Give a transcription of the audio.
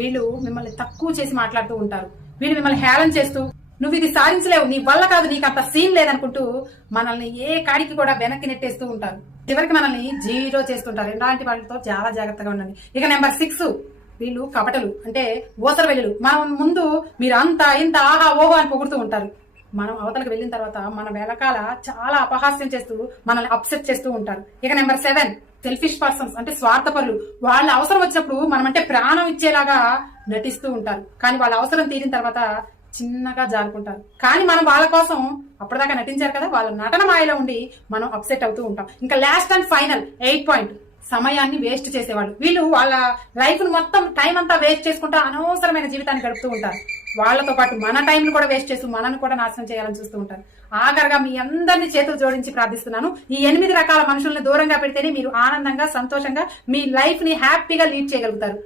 వీళ్ళు మిమ్మల్ని తక్కువ చేసి మాట్లాడుతూ ఉంటారు. వీళ్ళు మిమ్మల్ని హేళన చేస్తూ నువ్వు ఇది సాధించలేవు, నీ వల్ల కాదు, నీకు అంత సీన్ లేదనుకుంటూ మనల్ని ఏ కాడికి కూడా వెనక్కి నెట్టేస్తూ ఉంటారు. చివరికి మనల్ని జీరో చేస్తుంటారు. ఇలాంటి వాళ్ళతో చాలా జాగ్రత్తగా ఉండండి. ఇక నెంబర్ 6, వీళ్ళు కపటలు, అంటే ఓసర వెల్లులు. మనం ముందు మీరు అంత ఇంత ఆహా ఓహో అని పొగుడుతూ ఉంటారు. మనం అవతలకు వెళ్ళిన తర్వాత మన వెనకాల చాలా అపహాస్యం చేస్తూ మనల్ని అప్సెట్ చేస్తూ ఉంటారు. ఇక నెంబర్ 7, సెల్ఫిష్ పర్సన్స్, అంటే స్వార్థపరులు. వాళ్ళ అవసరం వచ్చినప్పుడు మనం అంటే ప్రాణం ఇచ్చేలాగా నటిస్తూ ఉంటారు, కానీ వాళ్ళ అవసరం తీరిన తర్వాత చిన్నగా జారుకుంటారు. కానీ మనం వాళ్ళ కోసం అప్పటిదాకా నటించారు కదా, వాళ్ళ నటన మాయలో ఉండి మనం అప్సెట్ అవుతూ ఉంటాం. ఇంకా లాస్ట్ అండ్ ఫైనల్ 8 పాయింట్, సమయాన్ని వేస్ట్ చేసేవాళ్ళు. వీళ్ళు వాళ్ళ లైఫ్ ను మొత్తం టైం అంతా వేస్ట్ చేసుకుంటా అనవసరమైన జీవితాన్ని గడుపుతూ ఉంటారు. వాళ్ళతో పాటు మన టైం ను కూడా వేస్ట్ చేస్తూ మనను కూడా నాశనం చేయాలని చూస్తూ ఉంటారు. ఆఖరిగా మీ అందరినీ చేతులు జోడించి ప్రార్థిస్తున్నాను, ఈ 8 రకాల మనుషుల్ని దూరంగా పెడితేనే మీరు ఆనందంగా సంతోషంగా మీ లైఫ్ ని హ్యాపీగా లీడ్ చేయగలుగుతారు.